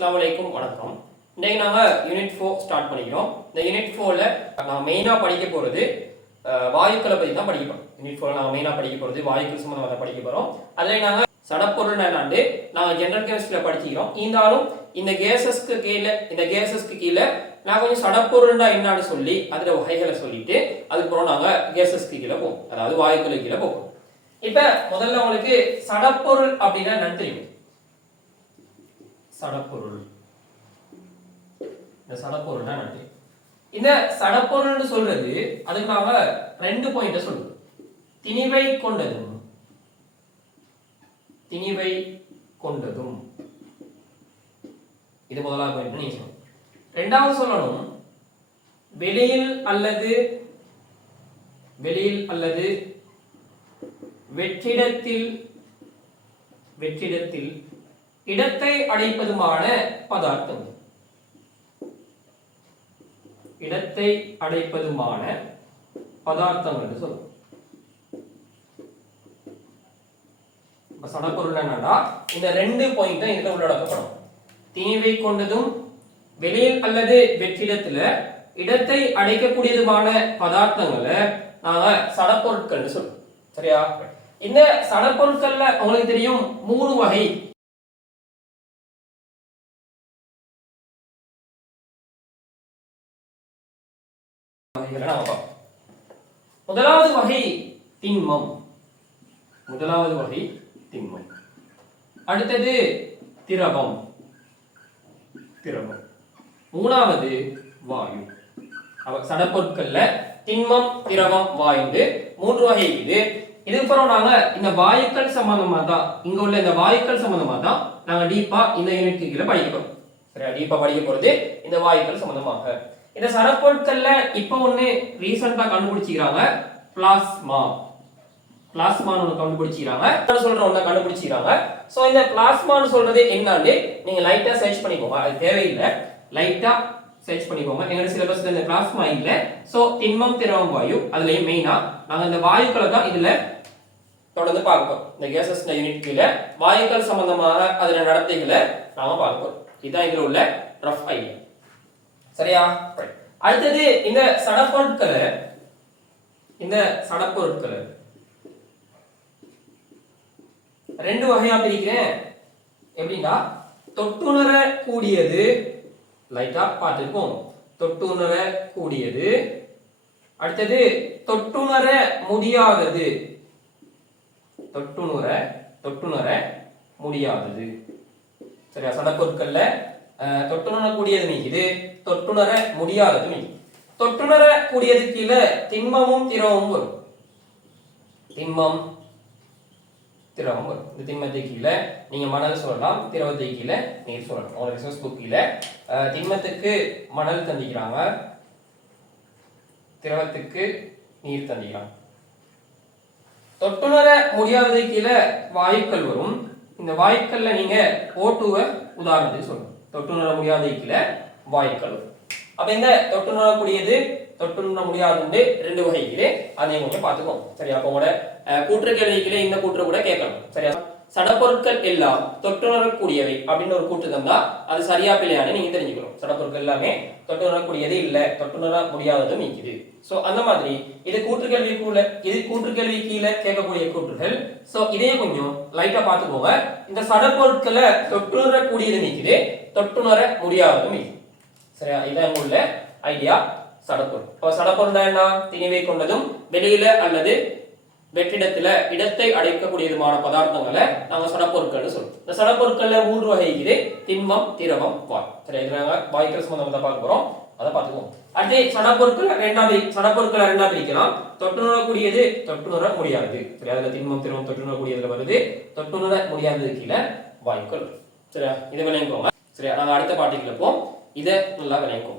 அஸ்ஸலாமு அலைக்கும் வணக்கம். இன்னைக்கு நாம யூனிட் 4 ஸ்டார்ட் பண்ணிக்கிறோம். இந்த யூனிட் 4ல நான் மெயினா படிக்க போறது வாயுக்களை பத்தி தான் படிக்க போறோம். யூனிட் 4ல நான் மெயினா படிக்க போறது வாயுக்கள் சம்பந்தமா தான் படிக்க போறோம். அதுல நாங்க சடப்பொருள் என்னன்னு நாங்க ஜெனரல் கெமிஸ்ட்ரியில படிச்சிக்கிறோம். இருந்தாலும் இந்த கேசஸ்க்கு கீழே நான் கொஞ்சம் சடப்பொருள்னா என்னன்னு சொல்லி அதுல வகைகளை சொல்லிட்டு அதுக்கப்புறம் நாங்க கேசஸ்க்கு கீழே போவோம், அதாவது வாயுக்களுக்கு கீழே போவோம். இப்ப முதல்ல உங்களுக்கு சடப்பொருள் அப்படின்னா என்னன்னு தெரியும். சடப்பொருள், இந்த சடப்பொருள்னா நன்றி. இந்த சடப்பொருள்னு சொல்றது அதுக்கு நாம ரெண்டு பாயிண்ட சொல்லுவோம். திணிவை கொண்டதும் இது முதலாவது பாயிண்ட் நீங்க சொல்லணும். ரெண்டாவது சொல்லணும் வெளியில் அல்லது வெற்றிடத்தில் இடத்தை அடைப்பதுமான பதார்த்தம். இடத்தை அடைப்பதுமான பதார்த்தங்கள் சொல்லும். சடப்பொருள் என்னன்னா இந்த ரெண்டு பாயிண்ட் தான் இதுல உள்ளடக்கப்படும். திணிவை கொண்டதும் வெளியில் அல்லது வெற்றிடத்துல இடத்தை அடைக்கக்கூடியதுமான பதார்த்தங்களை நாங்க சடப்பொருட்கள் சொல்லுவோம். சரியா? இந்த சடப்பொருட்கள்ல உங்களுக்கு தெரியும் மூணு வகை. முதலாவது வகை திண்மம். அடுத்தது திரவம். மூணாவது வாயு. சடப்பொருட்கள்ல திண்மம், திரவம், வாயு மூன்று வகை இது. இதுக்கப்புறம் நாங்க இந்த வாயுக்கள் சம்பந்தமா தான் இங்க உள்ள இந்த வாயுக்கள் சம்பந்தமா தான் நாங்க டீப்பா இந்த யூனிட் கீழே படிக்க போறோம். சரியா? டீப்பா படிக்க போறது இந்த வாயுக்கள் சம்பந்தமாக. இந்த சடப்பொருட்கள்ல இப்ப ஒண்ணு ரீசெண்டா கண்டுபிடிச்சிக்கிறாங்க, பிளாஸ்மான்னு கண்டுபிடிச்சிக்கிறாங்க. சொல்ற ஒண்ணு கண்டுபிடிச்சிக்கிறாங்க. சோ இந்த பிளாஸ்மான்னு சொல்றது என்னன்னு நீங்க லைட்டா சர்ச் பண்ணிக்கோங்க. அது தேவையில்லை, லைட்டா சர்ச் பண்ணிக்கோங்க. எங்க சிலபஸ்ல இந்த பிளாஸ்மா இல்ல. சோ திண்மம், திரவம், வாயு அதுலயும் மெயினா நாங்க இந்த வாயுக்களை தான் இதுல தொடர்ந்து பார்ப்போம். இந்த கேசஸ் யூனிட் கீழ வாயுக்கள் சம்பந்தமாக அதுல நடத்தைகளை நாம பார்ப்போம். இதுதான் இதுல உள்ள ரஃப் ஐடியா. சரியா? அடுத்தது இந்த சடப்பொருட்களை ரெண்டு வகையா பிரிக்கிறேன். எப்படின்னா தொட்டுணர கூடியது, லைட்டா பார்த்துருக்கோம், தொட்டுணர கூடியது. அடுத்தது தொட்டுணர முடியாதது, தொட்டுணர முடியாதது. சரியா? சடப்பொருட்கள்ல தொட்டுணர கூடியது நீக்குது, தொட்டுணர முடியாதது நீக்குது. தொட்டுணர கூடியது கீழே திண்மமும் திரவமும் வரும். இந்த திண்மத்தை கீழே நீங்க மணல் சொல்லலாம், திரவத்தை கீழே நீர் சொல்லலாம். உங்க ரிசர்ச் புக் கீழே திண்மத்துக்கு மணல் தந்திக்கிறாங்க, திரவத்துக்கு நீர் தந்திக்கிறாங்க. தொட்டுணர முடியாதது கீழே வாயுக்கள் வரும். இந்த வாயுக்கள்ல நீங்க O2 உதாரணத்துக்கு சொல்லணும். தொட்டுணர முடியாத கீழே வாயுக்கள். அப்ப இந்த தொட்டுணரக்கூடியது, தொட்டுணர முடியாதுன்னு ரெண்டு வகைகளே அதையும் கொஞ்சம் பார்த்துக்கோம். சரியா? அப்ப உங்களோட கூற்று கேள்விகளே இந்த கூற்று கூட கேட்கணும். சரியா? சடப்பொருட்கள் எல்லாம் தொட்டுணரக்கூடியவை அப்படின்னு ஒரு கூற்று தந்தா அது சரியா பிள்ளையானு நீங்க தெரிஞ்சுக்கணும். சடப்பொருட்கள் எல்லாமே தொட்டுணரக்கூடியது இல்ல, தொட்டுணர முடியாததும் இருக்குது. சோ அந்த மாதிரி இது கூற்று கேள்வி கீழே கேட்கக்கூடிய கூற்றுகள். சோ இதையும் கொஞ்சம் லைட்டா பார்த்துக்கோங்க. இந்த சடப்பொருட்களை தொட்டுணரக்கூடியது நீக்குது, தொட்டுணர முடியாததும் நீக்குது. சரியா? இதான் உள்ள ஐடியா சடப்பொருள். அப்ப சடப்பொருள் என்ன? திணிவை கொண்டதும் வெளியில அல்லது வெற்றிடத்துல இடத்தை அடைக்கக்கூடியதுமான பதார்த்தங்களை நாங்க சடப்பொருட்கள் சொல்றோம். இந்த சடப்பொருட்கள்ல மூன்று வகை இருக்குது: திண்மம், திரவம், வாயு. சரி, இதுல வாயுக்கள் சம்பந்தமா தான் பார்க்க போறோம். அதை பார்த்துக்குவோம். அடுத்து சடப்பொருட்களை ரெண்டா பிரிக்கலாம். தொட்டுணரக்கூடியது, தொட்டுணர முடியாதது. சரி, அதுல திண்மம், திரவம் தொட்டுணரக்கூடியதுல வருது, தொட்டுணர முடியாதது கீழே வாயுக்கள். சரியா? இதை விளையாடுவோங்க. சரியா? நாங்க அடுத்த பாட்டுக்குள்ள போவோம். இதை நல்லா விளையாடுவோம்.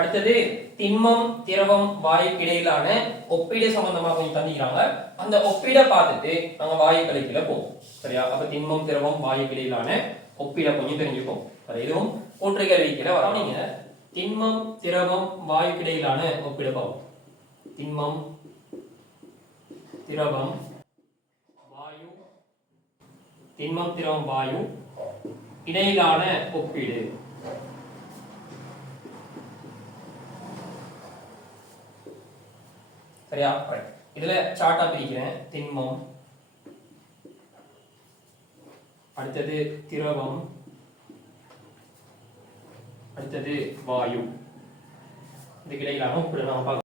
அடுத்தது திண்மம், திரவம், வாயுக்கு இடையிலான ஒப்பீடு சம்பந்தமா கொஞ்சம் தந்திக்கிறாங்க. அந்த ஒப்பீடை பார்த்துட்டு நாங்க வாயுக்களை கீழே போவோம். சரியா? அப்ப திண்மம், திரவம், வாயுக்கு இடையிலான ஒப்பீடை கொஞ்சம் தெரிஞ்சுப்போம். இதுவும் கூற்று கேள்வி கீழே வரும். நீங்க திண்மம் திரவம் வாயுக்கு இடையிலான ஒப்பீடு பார்ப்போம். திண்மம் திரவம் வாயு, திண்மம் திரவம் வாயு இடையிலான ஒப்பீடு. சரியா? இதுல சார்ட்டா பிரிக்கிறேன். திண்மம், அடுத்தது திரவம், அடுத்தது வாயு. இதுக்கு இடையிலான ஒப்பீடு நாம பார்க்கலாம்.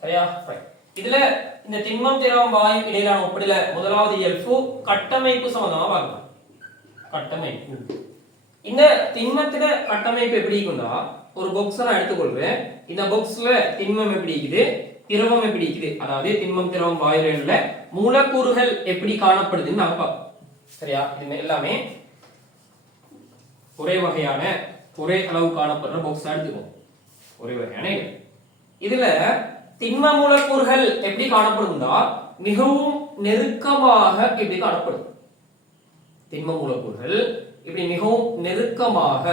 சரியா? இதுல இந்த திண்மம் திரவம் வாயு இடையிலான ஒப்பீடுல முதலாவது இயல்பு கட்டமைப்பு சம்பந்தமா பார்க்கலாம். கட்டமைப்பு. இந்த திண்மத்தின கட்டமைப்பு எப்படி இருக்குன்னா, ஒரு பாக்ஸ் நான் எடுத்துக்கொள்றேன். இந்த பாக்ஸ்ல திண்மம் எப்படி இருக்குது, திரவம் எப்படி இருக்குது, அதாவது திண்மம் திரவம் வாயுல மூலக்கூறுகள் எப்படி காணப்படுதுன்னு நாம பார்ப்போம். சரியா? இது எல்லாமே ஒரே வகையான ஒரே அளவு காணப்படுற பாக்ஸ் எடுத்துக்கோம். ஒரே வகையான இதுல திண்ம மூலக்கூறுகள் எப்படி காணப்படும்னா மிகவும் நெருக்கமாக இப்படி காணப்படும். திண்ம மூலக்கூறுகள் இப்படி மிகவும் நெருக்கமாக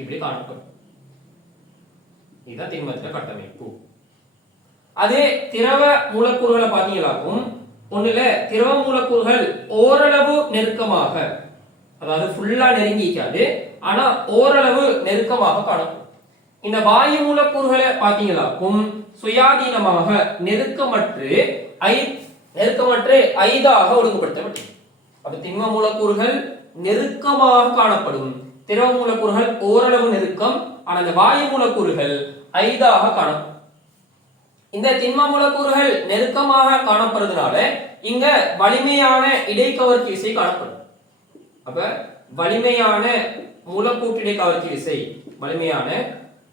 இப்படி காணப்படும். இதுதான் திண்மத்தின் கட்டமைப்பு. அதே திரவ மூலக்கூறுகளை பார்த்தீங்களாக்கும் ஒண்ணுல திரவ மூலக்கூறுகள் ஓரளவு நெருக்கமாக, அதாவது ஃபுல்லா நெருங்கிக்காது, ஆனா ஓரளவு நெருக்கமாக காணப்படும். இந்த வாயு மூலக்கூறுகளை பார்த்தீங்களாக்கும் சுயாதீனமாக நெருக்கமற்று ஐதாக ஒழுங்குபடுத்தப்பட்டது. அப்ப திண்ம மூலக்கூறுகள் நெருக்கமாக காணப்படும், திரவ மூலக்கூறுகள் ஓரளவு நெருக்கம், ஆனா இந்த வாயு மூலக்கூறுகள் ஐதாக காணப்படும். இந்த திண்ம மூலக்கூறுகள் நெருக்கமாக காணப்படுறதுனால இங்க வலிமையான இடைக்கவர்ச்சி விசை காணப்படும். அப்ப வலிமையான மூலக்கூற்றிடை கவர்ச்சி விசை, வலிமையான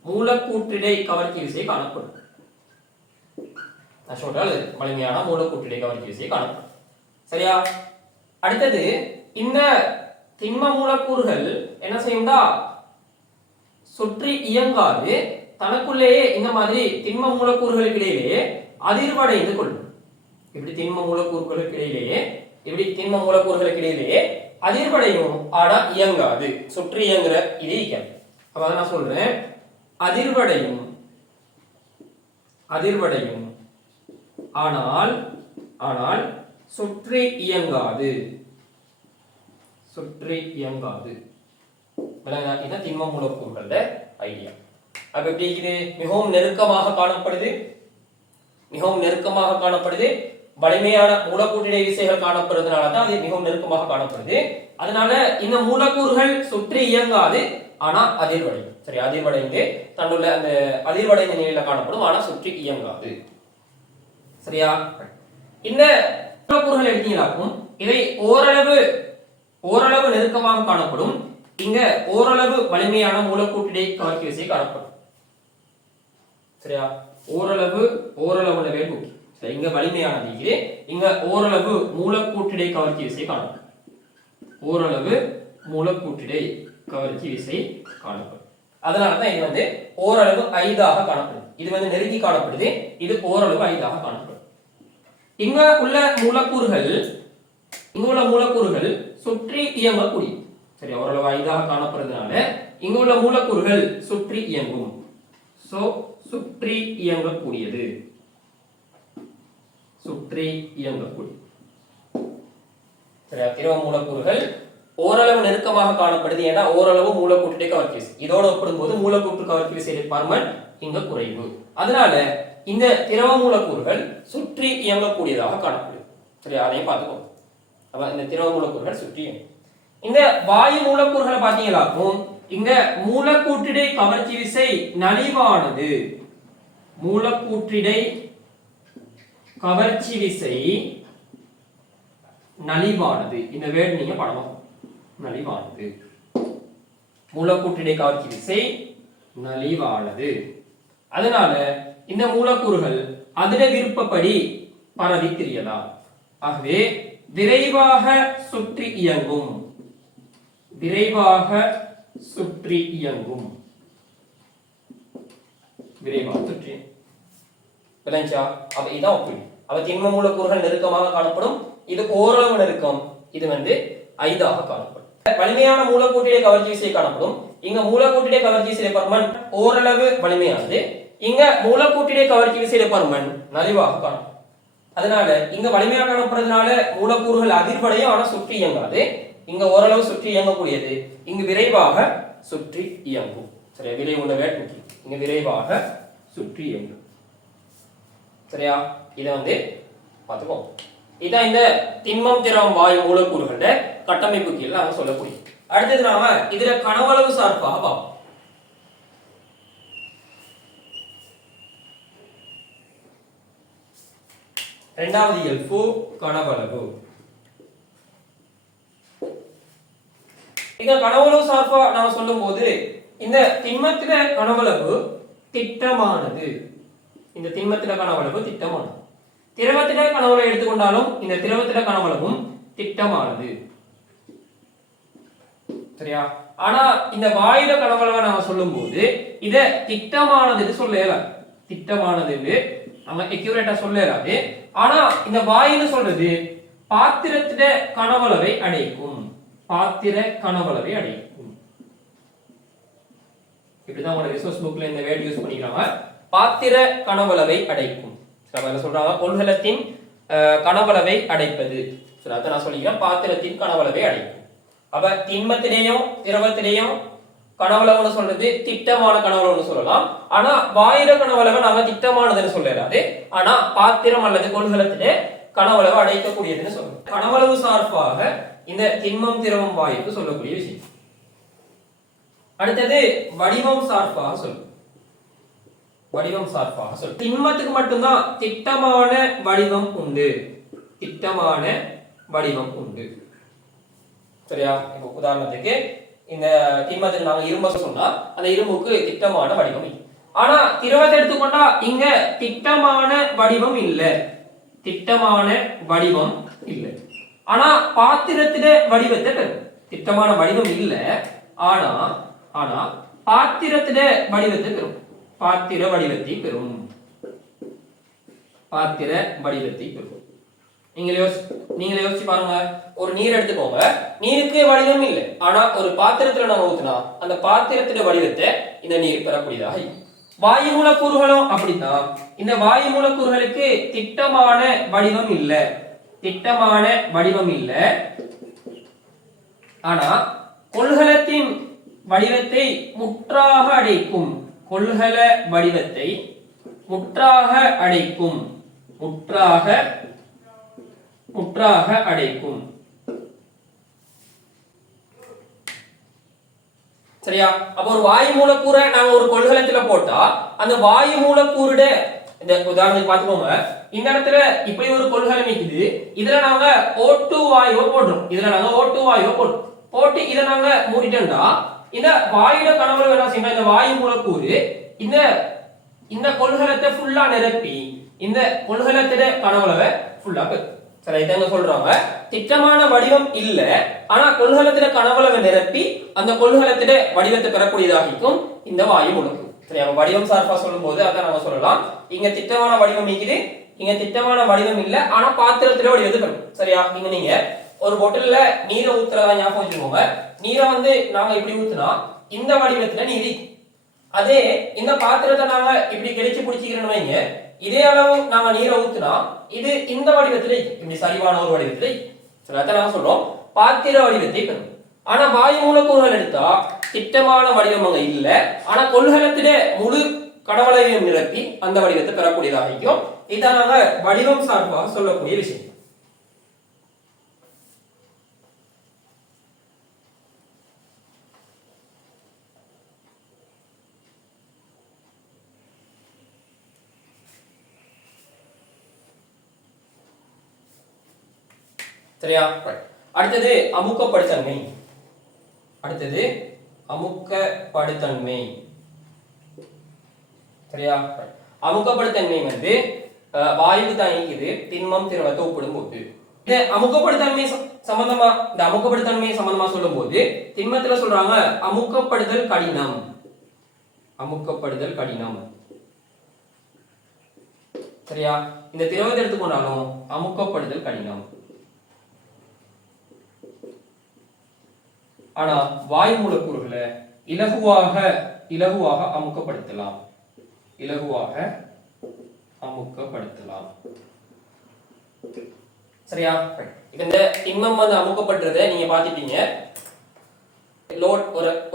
மூலக்கூற்றிடை கவர்ச்சி விசை காணப்படும். நான் சொல்றது வலிமையான மூலக்கூற்றிடை கவர்ச்சி விசை காணப்படும். சரியா? அடுத்தது இந்த திண்ம மூலக்கூறுகள் என்ன செய்யும்டா, சுற்றி இயங்காது, தனக்குள்ளேயே இந்த மாதிரி திண்ம மூலக்கூறுகளுக்கு இடையிலேயே அதிர்வடைந்து கொள்ளும். இப்படி திண்ம மூலக்கூறுகளுக்கு இடையிலேயே அதிர்வடையும், ஆனா இயங்காது, சுற்றி இயங்குற இது இயங்காது. அப்ப நான் சொல்றேன் அதிர்வடையும் ஆனால் சுற்றி இயங்காது. இதான் திண்ம மூலக்கூறுகளோட ஐடியா. அப்ப எப்படி இருக்குது, மிகவும் நெருக்கமாக காணப்படுது, வலிமையான மூலக்கூற்றிடை விசைகள் காணப்படுறதுனால தான் அது மிகவும் நெருக்கமாக காணப்படுது. அதனால இந்த மூலக்கூறுகள் சுற்றி இயங்காது, ஆனா அதிர்வடையும். சரி, அதிர்வடைந்து தன்னுள்ள அந்த அதிர்வடைந்த நிலையில காணப்படும், ஆனா சுற்றி இயங்காது. சரியா? இந்த மூலக்கூறுகள் எடுத்தீங்களாக்கும் இவை ஓரளவு நெருக்கமாக காணப்படும், இங்க ஓரளவு வலிமையான மூலக்கூற்றிடை கவர்ச்சி விசை காணப்படும். சரியா? ஓரளவு வேறு, இங்க வலிமையான டிகிரி, இங்க ஓரளவு மூலக்கூற்றிடை கவர்ச்சி விசை காணப்படும். ஓரளவு மூலக்கூற்றிடை கவர்ச்சி விசை காணப்படும். அதனாலதான் இது வந்து ஓரளவு ஐதாக காணப்படுது. இது வந்து நெருங்கி காணப்படுது, இது ஓரளவு ஐதாக காணப்படும். இங்க உள்ள மூலக்கூறுகள் சுற்றி இயங்கக்கூடிய, சரி, ஓரளவு ஐதாக காணப்படுறதுனால இங்க உள்ள மூலக்கூறுகள் சுற்றி இயங்கும். சோ சுற்றி இயங்கக்கூடியது, சரியா? திரவ மூலக்கூறுகள் ஓரளவு நெருக்கமாக காணப்படுது, ஏன்னா ஓரளவு மூலக்கூற்றிடை கவர்ச்சி விசை, இதோட ஒப்பிடும்போது மூலக்கூற்று கவர்ச்சி விசை டிபார்ட்மெண்ட் இங்க குறைவு. அதனால இந்த திரவ மூலக்கூறுகள் சுற்றி இயங்கக்கூடியதாக காணப்படுது. சரியா? அதையும் பார்த்துக்கோங்க. அப்ப இந்த திரவ மூலக்கூறுகள் சுற்றி இந்த வாயு மூலக்கூறுகளை பார்த்தீங்களாக்கும் இங்க மூலக்கூற்றிடை கவர்ச்சி விசை நலிவானது. மூலக்கூற்றிடை கவர்ச்சி விசை நலிவானது, இந்த வேர்ட் நீங்க படமா நலிவானது. மூலக்கூற்றிடை கவர்ச்சி விசை நலிவானது. அதனால இந்த மூலக்கூறுகள் அதிட விருப்பப்படி பரவி திரியலாம். ஆகவே விரைவாக சுற்றி இயங்கும், விரைவாக சுற்றி இயங்கும், விரைவாக சுற்றி விளைஞ்சா. அப்ப இதான் ஒப்பீடு. அப்ப திண்ம மூலக்கூறுகள் நெருக்கமாக காணப்படும், இது ஓரளவு நெருக்கம், இது 5ஆக காணப்படும். வலிமையான மூலக்கூற்றிடை கவர்ச்சி விசை காணப்படும். இங்க மூலக்கூற்றிடை கவர்ச்சி விசை டிபார்ட்மெண்ட் ஓரளவு வலிமையானது, இங்க மூலக்கூற்றிடை கவர்ச்சி விசை டிபார்ட்மெண்ட் நலிவாக காணப்படும். அதனால இங்க வலிமையாக காணப்படுறதுனால மூலக்கூறுகள் அதிர்வடையும், ஆனா சுற்றி இயங்காது. இங்க ஓரளவு சுற்றி இயங்கக்கூடியது, இங்கு விரைவாக சுற்றி இயங்கும். சரியா, விரைவு உள்ள வேட் முக்கியம். இங்க விரைவாக சுற்றி இயங்கும். சரியா, இதை பார்த்துக்கோம். இதான் இந்த திண்மம் திரவம் வாயு மூலக்கூறுகளோட கட்டமைப்பு கீழே நாம சொல்லக்கூடிய. அடுத்தது நாம இதுல கனவளவு சார்பாக பார்ப்போம். இரண்டாவது இயல்பு கனவளவு. இங்க கனவளவு சார்பா நாம சொல்லும் போது இந்த திண்மத்தில கனவளவு திட்டமானது, இந்த திண்மத்தில கனவளவு திட்டமானது. திரவத்தில கனவளவு எடுத்துக்கொண்டாலும் இந்த திரவத்தில கனவளவும் திட்டமானது. சரியா, ஆனா இந்த வாயுல கனவளவை நாம சொல்லும் போது இத திட்டமானதுன்னு சொல்லலாம், திட்டமானது நம்ம அக்யூரேட்டா சொல்லலாது. ஆனா இந்த வாயுன்னு சொல்றது பாத்திரத்தில கனவளவை அடைக்கும், பாத்திர கனவளவை அடைக்கும். இப்படிதான் உங்களோட ரிசோர்ஸ் புக்ல இந்த வேர்ட் யூஸ் பண்ணிக்கிறாங்க, பாத்திர கனவளவை அடைக்கும். சொல்றாங்க கொள்கலத்தின் கனவளவை அடைப்பது. அதான் நான் சொல்லிக்கிறேன், பாத்திரத்தின் கனவளவை அடைக்கும். அப்ப திண்மத்திலேயும் திரவத்திலேயும் கனவளவுன்னு சொல்றது திட்டமான கனவளவுன்னு சொல்லலாம். ஆனா வாயுர கனவளவை நாம திட்டமானதுன்னு சொல்லலாது, ஆனா பாத்திரம் அல்லது கொள்கலத்திலே கனவளவு அடைக்கக்கூடியதுன்னு சொல்லணும். கனவளவு சார்பாக இந்த திண்மம் திரவம் வாயுக்கு சொல்லக்கூடிய விஷயம். அடுத்தது வடிவம் சார்பாக சொல்லும். வடிவம் சார்பாக சொல்லும். திண்மத்துக்கு மட்டும்தான் திட்டமான வடிவம் உண்டு, திட்டமான வடிவம் உண்டு. சரியா, இப்போ உதாரணத்துக்கு இந்த திண்மத்துக்கு நாங்க இரும்பு சொன்னா அந்த இரும்புக்கு திட்டமான வடிவம். ஆனா திரவத்தை எடுத்துக்கொண்டா இங்க திட்டமான வடிவம் இல்ல, திட்டமான வடிவம் இல்ல. ஆனா பாத்திரத்தில வடிவத்தை பெறும், திட்டமான வடிவம் இல்ல, ஆனா ஆனா பாத்திரத்தில வடிவத்தை பெறும், பாத்திர வடிவத்தை பெறும், பாத்திர வடிவத்தை பெறும். நீங்களே யோசிச்சு பாருங்க, ஒரு நீர் எடுத்துக்கோங்க, நீருக்கு வடிவம் இல்லை, ஆனா ஒரு பாத்திரத்துல நாம ஊத்துனா அந்த பாத்திரத்தில வடிவத்தை இந்த நீர் பெறக்கூடியதாக. வாயு மூலக்கூறுகளும் அப்படித்தான். இந்த வாயு மூலக்கூறுகளுக்கு திட்டமான வடிவம் இல்ல, திட்டமான வடிவம் இல்ல, ஆனா கொள்கலத்தின் வடிவத்தை முற்றாக அடைக்கும், கொள்கல வடிவத்தை முற்றாக அடைக்கும், முற்றாக அடைக்கும். சரியா, அப்ப ஒரு வாயு மூலக்கூறை நாங்க ஒரு கொள்கலத்துல போட்டா அந்த வாயு மூலக்கூறுட இந்த உதாரணத்துக்கு பாத்துக்கோங்க, இந்த இடத்துல இப்படி ஒரு கொள்கலம் இருக்குது, இதுல நாங்க O2 வாயுவை போடுறோம், இதுல நாங்க O2 வாயுவை போடுறோம், போட்டு இதை நாங்க மூடிட்டோம்னா இந்த வாயுட கனவளவு என்ன செய்யணும், இந்த வாயு மூலக்கூறு இந்த கொள்கலத்தை ஃபுல்லா நிரப்பி இந்த கொள்கலத்திட கனவளவை ஃபுல்லா பெறும். சரி, இதாங்க சொல்றாங்க திட்டமான வடிவம் இல்ல, ஆனா கொள்கலத்திட கனவளவை நிரப்பி அந்த கொள்கலத்திட வடிவத்தை பெறக்கூடியதாகிக்கும் இந்த வாயு மூலக்கூறு. சரி, அப்ப வடிவம் சார்பா சொல்லும் போது அதான் நம்ம சொல்லலாம், இங்க திட்டமான வடிவம் இருக்குது, இங்க திட்டமான வடிவம் இல்ல, ஆனா பாத்திரத்தில வடிவத்தை பெறும். சரியா, இங்க நீங்க ஒரு பொட்டில்ல நீரை ஊத்துறதா ஞாபகம் வச்சுக்கோங்க, நீரை நாங்க இப்படி ஊத்துனா இந்த வடிவத்துல நீர், அதே இந்த பாத்திரத்தை நாங்க இப்படி கிடைச்சு பிடிச்சிக்கிறோம் வைங்க, இதே அளவு நாங்க நீரை ஊத்துனா இது இந்த வடிவத்துல இப்படி சரிவான ஒரு வடிவத்துல. சரி, அதான் நாங்க சொல்றோம் பாத்திர வடிவத்தை பெறும். ஆனா வாயு மூலக்கூறுகள் எடுத்தா திட்டமான வடிவம் அங்க இல்ல, ஆனா கொள்கலத்திலே முழு கடவளைவையும் நிரப்பி அந்த வடிவத்தை பெறக்கூடியதாக இருக்கும். இதான் நாங்க வடிவம் சார்பாக சொல்லக்கூடிய விஷயம். சரியா, அடுத்தது அமுக்கப்படுத்தன்மை. அடுத்தது அமுக்கப்படுத்தன்மை. சரியா? அமுக்கப்படுத்தன்மை வந்து வாயுக்கு தான் இருக்குது திண்மம் திரவத்தை ஒப்பிடும்போது. இந்த அமுக்கப்படுத்தன்மை சம்பந்தமா சொல்லும் போது திண்மத்துல சொல்றாங்க அமுக்கப்படுதல் கடினம். அமுக்கப்படுதல் கடினம். சரியா? இந்த திரவத்தை எடுத்துக்கொண்டாலும் அமுக்கப்படுதல் கடினம். ஆனா வாயு மூலக்கூறுகளை இலகுவாக அமுக்கப்படுத்தலாம். சரியா? இப்ப இந்த திண்மம் வந்து அமுக்கப்படுறத நீங்க பாத்துட்டீங்க. லோட்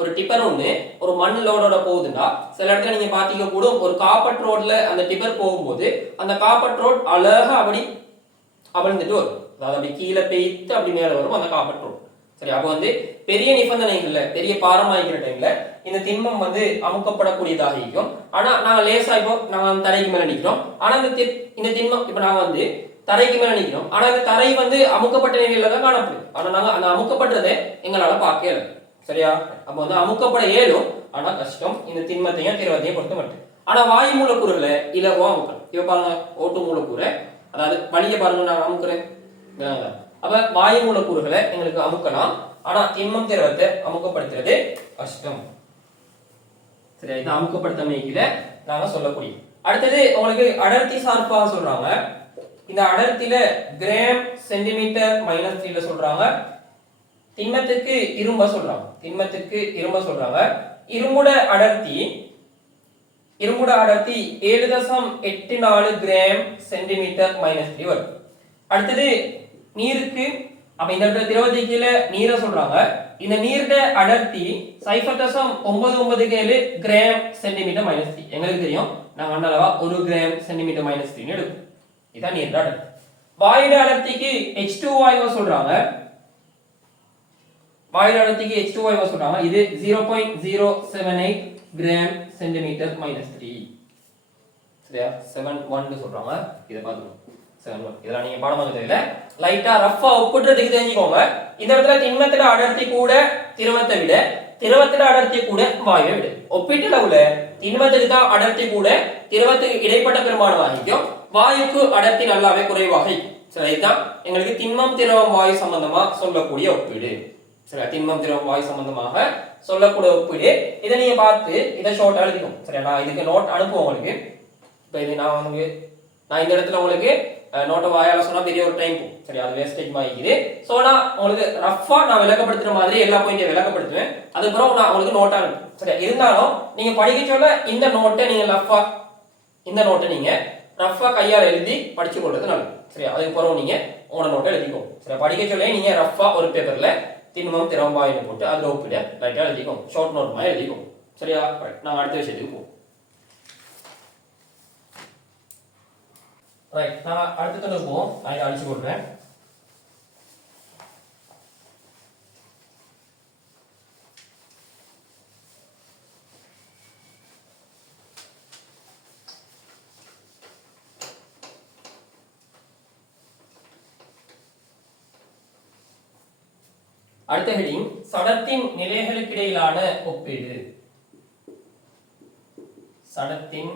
ஒரு டிப்பர் ஒண்ணு ஒரு மண் லோடோட போகுதுன்னா சில இடத்துல நீங்க பாத்தீங்க கூட ஒரு காப்பட் ரோட்ல அந்த டிப்பர் போகும்போது அந்த காப்பட் ரோட் அழகா அப்படி அவிழ்ந்துட்டு வரும். அதாவது அப்படி கீழே பெய்த்து அப்படி மேல வரும் அந்த காப்பட் ரோட். சரி, அப்போ வந்து பெரிய நிபந்தனைகள்ல பெரிய பாரமாகிற டைம்ல இந்த திண்மம் வந்து அமுக்கப்படக்கூடியதாக இருக்கும். ஆனா நாங்க லேசா இப்போ நாங்க தரைக்கு மேல நிக்கிறோம். ஆனா இந்த திண்மம் இப்ப நாங்க வந்து தரைக்கு மேல நிக்கிறோம். ஆனா இந்த தரை வந்து அமுக்கப்பட்ட நிலையில தான் காணப்படுது. ஆனா நாங்க அந்த அமுக்கப்பட்டதை எங்களால பார்க்கல. சரியா? அப்ப வந்து அமுக்கப்பட இயலும், ஆனா கஷ்டம். இந்த திண்மத்தையும் திரவத்தையும் பொறுத்த மட்டும். ஆனா வாயு மூலக்கூறுகளை இலகுவா அமுக்கலாம். இப்ப பாருங்க, ஓட்டு மூலக்கூறை, அதாவது வழியை பாருங்க, நான் அமுக்குறேன். அப்ப வாயு மூலக்கூறுகளை எங்களுக்கு அமுக்கலாம், ஆனா திண்மம் திரவத்தை அமுக்கப்படுத்துறது கஷ்டம். சரியா? இது அமுக்கப்படுத்தமையில நாங்க சொல்லக்கூடிய. அடுத்தது உங்களுக்கு அடர்த்தி சார்பாக சொல்றாங்க. இந்த அடர்த்தியில கிராம் சென்டிமீட்டர் -3 சொல்றாங்க. திண்மத்துக்கு இரும்ப சொல்றாங்க. இரும்புட அடர்த்தி 7.84 கிராம் சென்டிமீட்டர் -3 வரும். அடுத்தது நீருக்கு, அப்ப இந்த இடத்துல திரவத்துக்கு கீழே நீரை சொல்றாங்க. இந்த நீரோட அடர்த்தி 0.99 கிராம் சென்டிமீட்டர் -3. எங்களுக்கு தெரியும், நாங்க அண்ணளவா 1 கிராம் சென்டிமீட்டர் -3 எடுக்கும். இதான் நீரோட அடர்த்தி. வாயுட அடர்த்திக்கு H2 வாயுவை சொல்றாங்க. வாயு அடர்த்திக்கு H2 வாயுவை சொல்றாங்க. இது 0.078 கிராம் சென்டிமீட்டர் -3. சரியா? 71 சொல்றாங்க. இத பாத்துக்கோங்க, 71. இதெல்லாம் நீங்க பாடமாக தெரியல, லைட்டா ரஃபா ஒப்பிடுறதுக்கு தெரிஞ்சுக்கோங்க. இந்த இடத்துல திண்மத்தோட அடர்த்தி கூட திரவத்தை விட, திரவத்தோட அடர்த்தி கூட வாயுவை விட. ஒப்பீட்டளவுல திண்மத்துக்கு தான் அடர்த்தி கூட, திரவத்துக்கு இடைப்பட்ட பெரும்பாலும் ஆகிக்கும். வாயுக்கு அடர்த்தி நல்லாவே குறைவாக இருக்கும். சரி, இதுதான் எங்களுக்கு திண்மம் திரவம் வாயு சம்பந்தமா சொல்லக்கூடிய ஒப்பீடு. சரியா? திண்மம் திரவம் வாயு சம்பந்தமாக சொல்லக்கூடிய ஒப்பீடு. இதை நீங்க பார்த்து இதை ஷார்ட் எழுதிக்கும். சரியா? நான் இதுக்கு நோட் அனுப்புவோம் உங்களுக்கு. இப்ப இது நான் இந்த இடத்துல உங்களுக்கு நோட்டை வாயால சொன்னா பெரிய ஒரு டைம் போகும். சரி, அது வேஸ்டேஜ் ஆகிக்குது. சோ நான் உங்களுக்கு ரஃபா நான் விளக்கப்படுத்துற மாதிரி எல்லா பாயிண்டையும் விளக்கப்படுத்துவேன். அதுக்கப்புறம் நான் உங்களுக்கு நோட்டா அனுப்புவேன். சரியா? இருந்தாலும் நீங்க படிக்க சொல்ல இந்த நோட்டை நீங்க ரஃபா கையால் எழுதி படிச்சு கொள்றது நல்லது. சரியா? அதுக்கப்புறம் நீங்க உங்களோட நோட்டை எழுதிக்கோங்க. சரியா? படிக்க சொல்ல நீங்க ரஃபா ஒரு பேப்பர்ல திண்மம் திரவம் வாயுன்னு போட்டு அதுல ஒப்பிட லைட்டா எழுதிக்கோங்க. ஷார்ட் நோட் மாதிரி எழுதிக்கோங்க. சரியா? நாங்க அடுத்த விஷயத்துக்கு போவோம். ரைட், நான் அடுத்த போவோம். நான் இதை அழிச்சு கொடுறேன். அடுத்த ஹெடிங் சடத்தின் நிலைகளுக்கிடையிலான ஒப்பீடு. சடத்தின்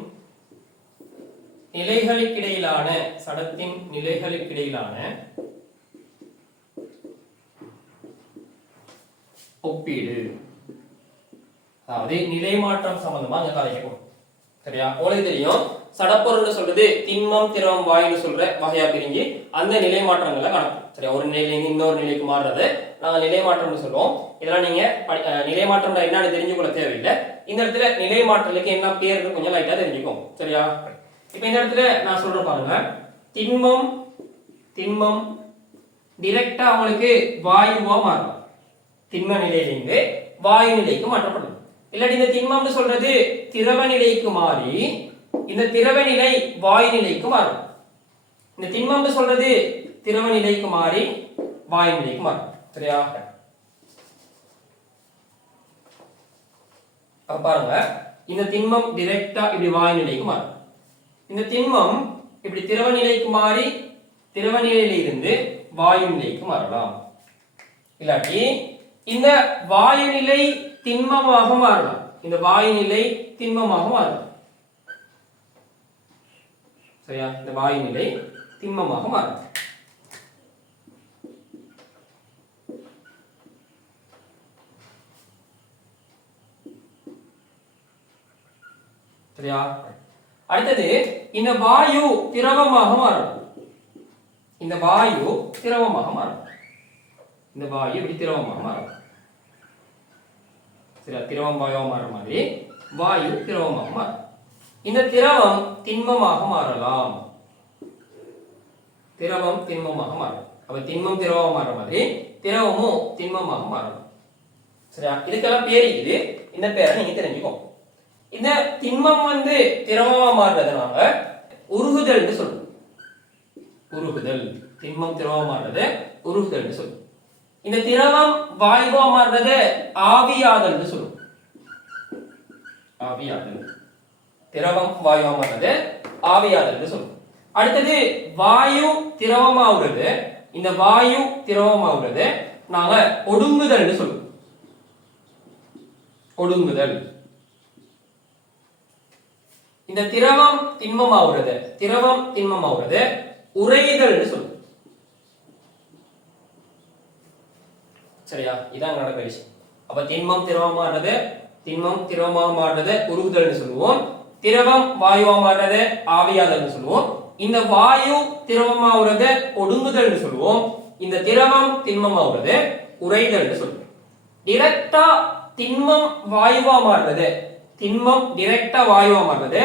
நிலைகளுக்கிடையிலான ஒப்பீடு. அதாவது நிலை மாற்றம் சம்பந்தமா அங்க கதைக்கும். சரியா? உங்களுக்கு தெரியும், சடப்பொருள் சொல்றது திண்மம் திரவம் வாயுன்னு சொல்ற வகையா பிரிஞ்சு அந்த நிலை மாற்றங்களை காணும். சரியா? ஒரு நிலையிலிருந்து இன்னொரு நிலைக்கு மாறுறது நாங்க நிலை மாற்றம்னு சொல்லுவோம். இதெல்லாம் நீங்க நிலை மாற்றம் என்னன்னு தெரிஞ்சுக்கொள்ள தேவையில்லை. இந்த இடத்துல நிலை மாற்றலுக்கு என்ன பேர் கொஞ்சம் லைட்டா தெரிஞ்சுக்கும். சரியா? இப்ப இந்த இடத்துல நான் சொல்றேன் பாருங்க, திண்மம் டைரக்டா அவங்களுக்கு வாயுவா மாறும். திண்ம நிலையிலிருந்து வாயு நிலைக்கு மாற்றப்படும். இல்லாட்டி இந்த திண்மம்னு சொல்றது திரவ நிலைக்கு மாறி இந்த திரவ நிலை வாயு நிலைக்கு மாறும். இந்த திண்மம்னு சொல்றது திரவ நிலைக்கு மாறி வாயு நிலைக்கு மாறும். சரியா? பாருங்க, இந்த திண்மம் டைரக்டா இப்படி வாயு நிலைக்கு மாறும். இந்த திண்மம் இப்படி திரவ நிலைக்கு மாறி திரவ நிலையிலிருந்து வாயு நிலைக்கு மாறலாம். இல்லாட்டி இந்த வாயு நிலை திண்மமாக மாறலாம். இந்த வாயு நிலை திண்மமாக மாறலாம். சரியா? இந்த வாயு நிலை திண்மமாக மாறலாம். சரியா? அடுத்தது இந்த வாயு திரவமாக மாறலாம். இந்த வாயு திரவமாக மாறலாம். இந்த வாயு இப்படி திரவமாக மாறலாம். சரியா? திரவம் வாயுவா மாறுற மாதிரி வாயு திரவமாக மாறும். இந்த திரவம் திண்மமாக மாறலாம். திரவம் திண்மமாக மாறும். அப்ப திண்மம் திரவமாக மாறுற மாதிரி திரவமும் திண்மமாக மாறலாம். சரியா? இதுக்கெல்லாம் பேர் இருக்குது. இந்த பேரை நீங்க தெரிஞ்சுக்கோ. இந்த திண்மம் திரவமா மாறுறதுனால உருகுதல் சொல்லுவோம். உருகுதல். திண்மம் திரவமா மாறுறது உருகுதல் சொல்லுவோம். இந்த திரவம் வாயுவா மாறுறது ஆவியாதல் சொல்லுவோம். ஆவியாதல். திரவம் வாயுவா மாறுறது ஆவியாதல் சொல்லுவோம். அடுத்தது வாயு திரவமாகிறது. இந்த வாயு திரவமாகிறது நாங்க ஒடுங்குதல் சொல்லுவோம். ஒடுங்குதல். இந்த திரவம் திண்மமாகிறது. திரவம் திண்மமாகிறது உறைதல் சொல்லுவோம். சரியா? இதான் நடக்கிற விஷயம். அப்ப திண்மம் திரவமா மாறுறது, திண்மம் திரவமா மாறுறது உருகுதல் சொல்லுவோம். திரவம் வாயுவா மாறுறது ஆவியாதல் சொல்லுவோம். இந்த வாயு திரவமாகிறது ஒடுங்குதல் சொல்லுவோம். இந்த திரவம் திண்மமாகிறது உறைதல் சொல்லுவோம். டிரெக்டா திண்மம் வாயுவா மாறுறது, திண்மம் டிரெக்டா வாயுவா மாறுறது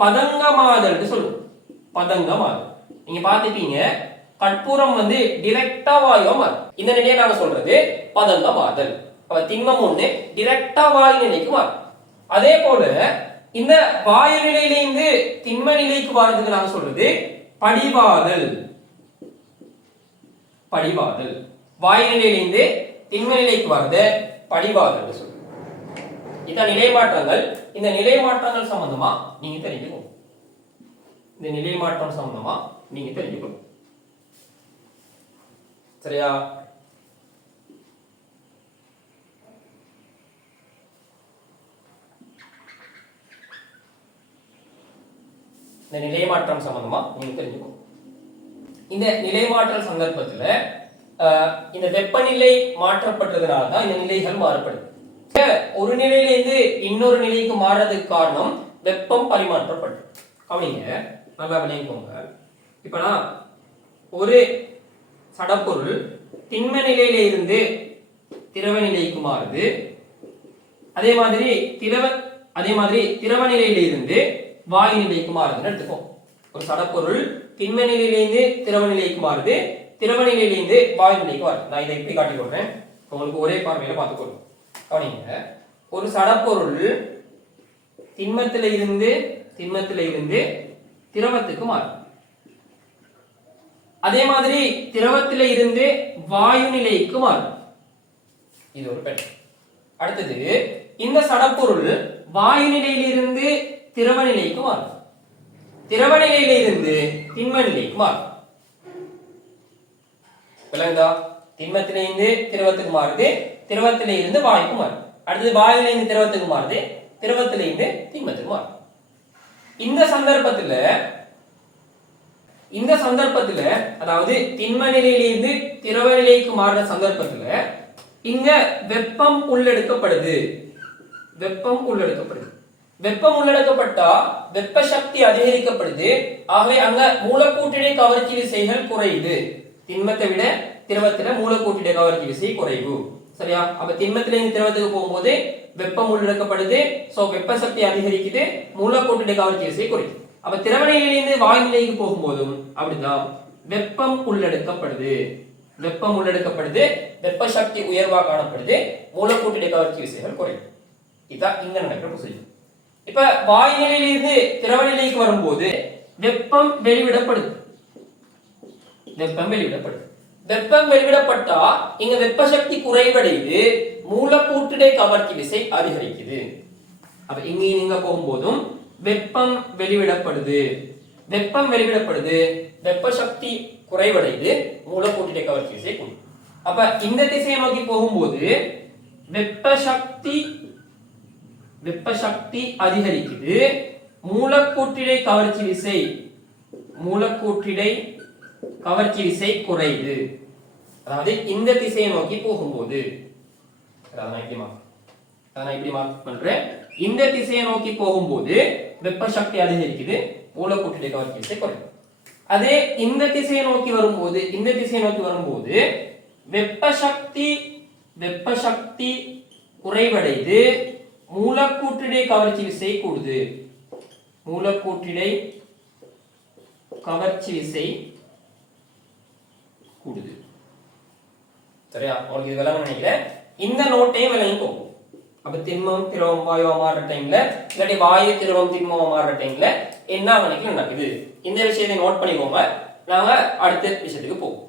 பதங்கமாதல் சொல்லுவோம். பதங்கமாதல். நீங்க பாத்துப்பீங்க, கற்பூரம் டிரெக்டா வாயுவா மாறும். இந்த நிலையை நாங்க சொல்றது பதங்கமாதல். அப்ப திண்மம் ஒண்ணு டிரெக்டா வாயு நிலைக்கு மாறும். அதே போல இந்த வாயு நிலையிலிருந்து திண்ம நிலைக்கு மாறுறதுக்கு நாங்க சொல்றது படிவாதல். படிவாதல். வாயு நிலையிலிருந்து திண்ம நிலைக்கு வருது படிவாதல் சொல்லுவோம். இதான் நிலை மாற்றங்கள். இந்த நிலை மாற்றங்கள் சம்பந்தமா நீங்க தெரிஞ்சுக்கணும். இந்த நிலை மாற்றம் சம்பந்தமா நீங்க தெரிஞ்சுக்கணும். சரியா? இந்த நிலை மாற்றம் சம்பந்தமா நீங்க தெரிஞ்சுக்கணும். இந்த நிலை மாற்றல் சந்தர்ப்பத்துல இந்த வெப்பநிலை மாற்றப்பட்டதுனால தான் இந்த நிலைகள் மாறுபடுது. ஒரு நிலையிலிருந்து இன்னொரு நிலைக்கு மாறுறதுக்கு காரணம் வெப்பம் பரிமாற்றப்படும். கவனிங்க, நல்லா விளையாடுங்க. இப்ப நான் ஒரு சடப்பொருள் திண்ம நிலையில இருந்து திரவ நிலைக்கு மாறுது. அதே மாதிரி திரவ நிலையில இருந்து வாயு நிலைக்கு மாறுதுன்னு எடுத்துக்கோ. ஒரு சடப்பொருள் திண்ம நிலையிலிருந்து திரவ நிலைக்கு மாறுது, திரவ நிலையிலிருந்து வாயு நிலைக்கு மாறுது. நான் இதை இப்படி காட்டி கொடுறேன், உங்களுக்கு ஒரே பார்வையில பார்த்துக்கொள்ளும். கவனிங்க, ஒரு சடப்பொருள் திண்மத்தில இருந்து திரவத்துக்கு மாறும். அதே மாதிரி திரவத்தில இருந்து வாயு நிலைக்கு மாறும். இது ஒரு பெண். அடுத்தது இந்த சடப்பொருள் வாயு நிலையிலிருந்து திரவ நிலைக்கு மாறும். திரவ நிலையில இருந்து திண்ம நிலைக்கு மாறும். விளங்குதா? திண்மத்திலிருந்து திரவத்துக்கு மாறுது, திரவத்தில இருந்து வாயுக்கு மாறுது. அடுத்தது வாயுல இருந்து திரவத்துக்கு மாறுது, திரவத்தில இருந்து திண்மத்துக்கு மாறுது. இந்த சந்தர்ப்பத்துல அதாவது திண்ம நிலையிலிருந்து திரவ நிலைக்கு மாறுற சந்தர்ப்பத்துல இங்க வெப்பம் உள்ளெடுக்கப்படுது. வெப்பம் உள்ளடக்கப்பட்டா வெப்ப சக்தி அதிகரிக்கப்படுது. ஆகவே அங்க மூலக்கூட்டிடை கவர்ச்சி விசைகள் குறையுது. திண்மத்தை விட திரவத்துல மூலக்கூட்டிடை கவர்ச்சி விசை குறைவு. சரியா? அப்ப திண்மத்திலிருந்து திரவத்துக்கு போகும்போது வெப்பம் உள்ளடக்கப்படுது. சோ வெப்ப சக்தி அதிகரிக்குது, மூலக்கூட்டிடை கவர்ச்சி விசை குறையுது. அப்ப திரவ நிலையிலிருந்து வாயு நிலைக்கு போகும்போதும் அப்படிதான் வெப்பம் உள்ளடக்கப்படுது. வெப்ப சக்தி உயர்வா காணப்படுது, மூலக்கூட்டிடை கவர்ச்சி விசைகள் குறையுது. இதான் இங்க நடக்கிற ப்ரொசீஜர். இப்ப வாயு நிலையிலிருந்து திரவ நிலைக்கு வரும்போது வெப்பம் வெளிவிடப்படுது. வெப்பம் வெளிவிடப்பட்டா இங்க வெப்ப சக்தி குறைவடையுது, மூலக்கூட்டிடை கவர்ச்சி விசை அதிகரிக்குது. அப்ப இங்க போகும்போதும் வெப்பம் வெளிவிடப்படுது, வெப்ப சக்தி குறைவடையுது, மூலக்கூட்டிடை கவர்ச்சி விசை கூடும். அப்ப இந்த திசையை நோக்கி போகும்போது வெப்ப சக்தி அதிகரிக்குது, மூலக்கூற்றிடை கவர்ச்சி விசை குறையுது. அதாவது இந்த திசையை நோக்கி போகும்போது, இப்படி மார்க் பண்றேன். இந்த திசையை நோக்கி போகும்போது வெப்ப சக்தி அதிகரிக்குது, மூலக்கூற்றிடை கவர்ச்சி விசை குறையுது. அதே இந்த திசையை நோக்கி வரும்போது வெப்ப சக்தி குறைவடைது, மூலக்கூற்றிடை கவர்ச்சி விசை கூடுது. சரியா? உங்களுக்கு இது விளங்க நினைக்கிறேன். இந்த நோட்டையும் விளங்கிக்கோங்க. அப்ப திண்மம் திரவம் வாயுவா மாறுற டைம்ல, இல்லாட்டி வாயு திரவம் திண்மமா மாறுற டைம்ல என்ன நடக்குது, இந்த விஷயத்தை நோட் பண்ணிக்கோங்க. நாங்க அடுத்த விஷயத்துக்கு போவோம்.